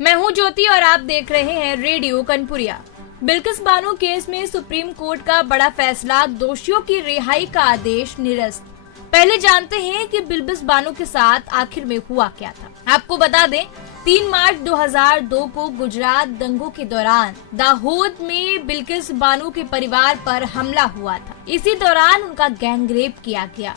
मैं हूं ज्योति और आप देख रहे हैं रेडियो कनपुरिया। बिल्किस बानो केस में सुप्रीम कोर्ट का बड़ा फैसला, दोषियों की रिहाई का आदेश निरस्त। पहले जानते हैं कि बिल्किस बानो के साथ आखिर में हुआ क्या था। आपको बता दें, 3 मार्च 2002 को गुजरात दंगों के दौरान दाहोद में बिल्किस बानो के परिवार पर हमला हुआ था। इसी दौरान उनका गैंगरेप किया गया।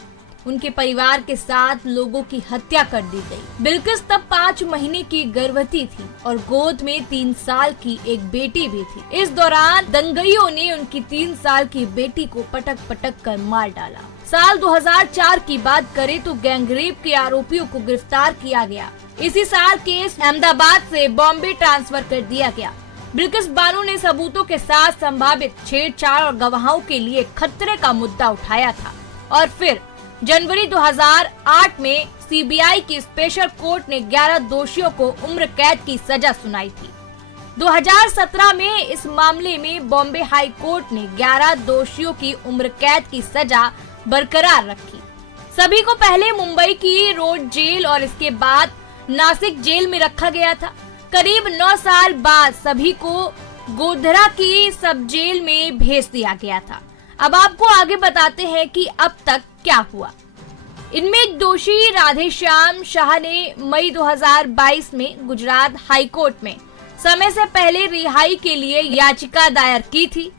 उनके परिवार के 7 लोगों की हत्या कर दी गई। बिल्किस तब 5 महीने की गर्भवती थी और गोद में 3 साल की एक बेटी भी थी। इस दौरान दंगइयों ने उनकी 3 साल की बेटी को पटक पटक कर मार डाला। साल 2004 की बात करें तो गैंगरेप के आरोपियों को गिरफ्तार किया गया। इसी साल केस अहमदाबाद से बॉम्बे ट्रांसफर कर दिया गया। बिल्किस बानो ने सबूतों के साथ संभावित छेड़छाड़ और गवाहों के लिए खतरे का मुद्दा उठाया था और फिर जनवरी 2008 में सीबीआई की स्पेशल कोर्ट ने 11 दोषियों को उम्र कैद की सजा सुनाई थी। 2017 में इस मामले में बॉम्बे हाई कोर्ट ने 11 दोषियों की उम्र कैद की सजा बरकरार रखी। सभी को पहले मुंबई की रोड जेल और इसके बाद नासिक जेल में रखा गया था। करीब 9 साल बाद सभी को गोधरा की सब जेल में भेज दिया गया था। अब आपको आगे बताते हैं कि अब तक क्या हुआ। इनमें एक दोषी राधेश्याम शाह ने मई 2022 में गुजरात हाई कोर्ट में समय से पहले रिहाई के लिए याचिका दायर की थी,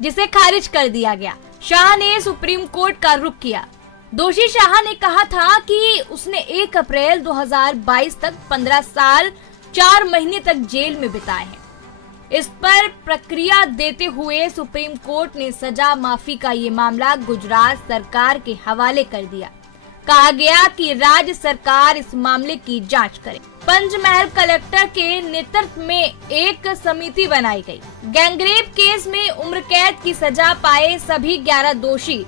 जिसे खारिज कर दिया गया। शाह ने सुप्रीम कोर्ट का रुख किया। दोषी शाह ने कहा था कि उसने 1 अप्रैल 2022 तक 15 साल 4 महीने तक जेल में बिताए हैं। इस पर प्रक्रिया देते हुए सुप्रीम कोर्ट ने सजा माफी का ये मामला गुजरात सरकार के हवाले कर दिया। कहा गया कि राज्य सरकार इस मामले की जांच करे। पंचमहल कलेक्टर के नेतृत्व में एक समिति बनाई गई। गैंगरेप केस में उम्र कैद की सजा पाए सभी 11 दोषी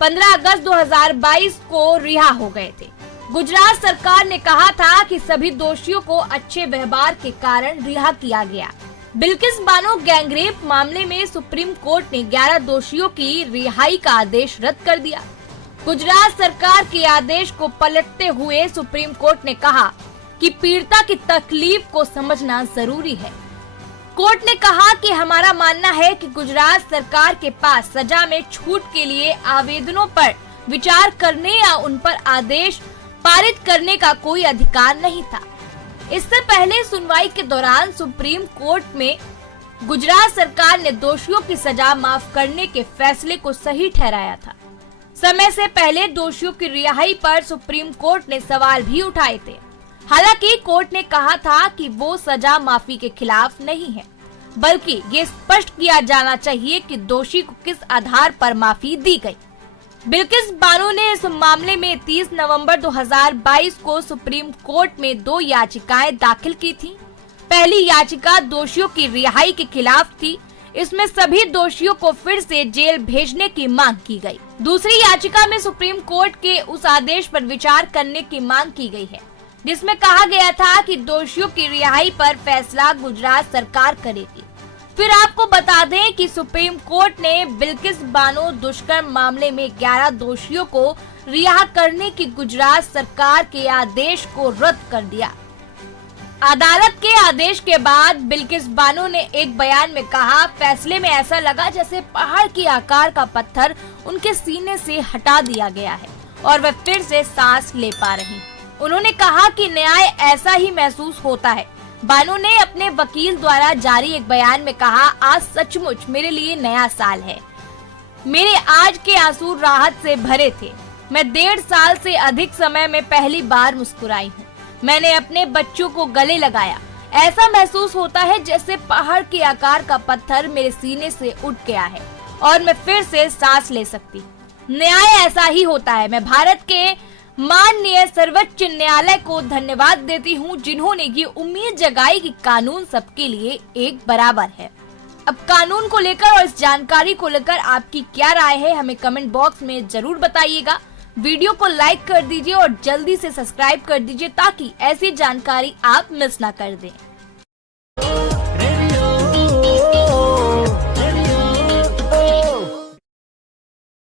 15 अगस्त 2022 को रिहा हो गए थे। गुजरात सरकार ने कहा था कि सभी दोषियों को अच्छे व्यवहार के कारण रिहा किया गया। बिल्किस बानो गैंगरेप मामले में सुप्रीम कोर्ट ने 11 दोषियों की रिहाई का आदेश रद्द कर दिया। गुजरात सरकार के आदेश को पलटते हुए सुप्रीम कोर्ट ने कहा कि पीड़िता की तकलीफ को समझना जरूरी है। कोर्ट ने कहा कि हमारा मानना है कि गुजरात सरकार के पास सजा में छूट के लिए आवेदनों पर विचार करने या उन पर आदेश पारित करने का कोई अधिकार नहीं था। इससे पहले सुनवाई के दौरान सुप्रीम कोर्ट में गुजरात सरकार ने दोषियों की सजा माफ करने के फैसले को सही ठहराया था। समय से पहले दोषियों की रिहाई पर सुप्रीम कोर्ट ने सवाल भी उठाए थे। हालांकि कोर्ट ने कहा था कि वो सजा माफी के खिलाफ नहीं है, बल्कि ये स्पष्ट किया जाना चाहिए कि दोषी को किस आधार पर माफी दी गई। बिल्किस बानो ने इस मामले में 30 नवंबर 2022 को सुप्रीम कोर्ट में 2 याचिकाएं दाखिल की थी। पहली याचिका दोषियों की रिहाई के खिलाफ थी। इसमें सभी दोषियों को फिर से जेल भेजने की मांग की गई। दूसरी याचिका में सुप्रीम कोर्ट के उस आदेश पर विचार करने की मांग की गई है, जिसमें कहा गया था कि दोषियों की रिहाई पर फैसला गुजरात सरकार करेगी। फिर आपको बता दें कि सुप्रीम कोर्ट ने बिल्किस बानो दुष्कर्म मामले में 11 दोषियों को रिहा करने की गुजरात सरकार के आदेश को रद्द कर दिया। अदालत के आदेश के बाद बिल्किस बानो ने एक बयान में कहा, फैसले में ऐसा लगा जैसे पहाड़ के आकार का पत्थर उनके सीने से हटा दिया गया है और वे फिर से सांस ले पा रही। उन्होंने कहा कि न्याय ऐसा ही महसूस होता है। बानो ने अपने वकील द्वारा जारी एक बयान में कहा, आज सचमुच मेरे लिए नया साल है। मेरे आज के आंसू राहत से भरे थे। मैं 1.5 साल से अधिक समय में पहली बार मुस्कुराई हूँ। मैंने अपने बच्चों को गले लगाया। ऐसा महसूस होता है जैसे पहाड़ के आकार का पत्थर मेरे सीने से उठ गया है और मैं फिर से सांस ले सकती। न्याय ऐसा ही होता है। मैं भारत के माननीय सर्वोच्च न्यायालय को धन्यवाद देती हूँ, जिन्होंने ये उम्मीद जगाई कि कानून सबके लिए एक बराबर है। अब कानून को लेकर और इस जानकारी को लेकर आपकी क्या राय है, हमें कमेंट बॉक्स में जरूर बताइएगा। वीडियो को लाइक कर दीजिए और जल्दी से सब्सक्राइब कर दीजिए ताकि ऐसी जानकारी आप मिस ना कर दें।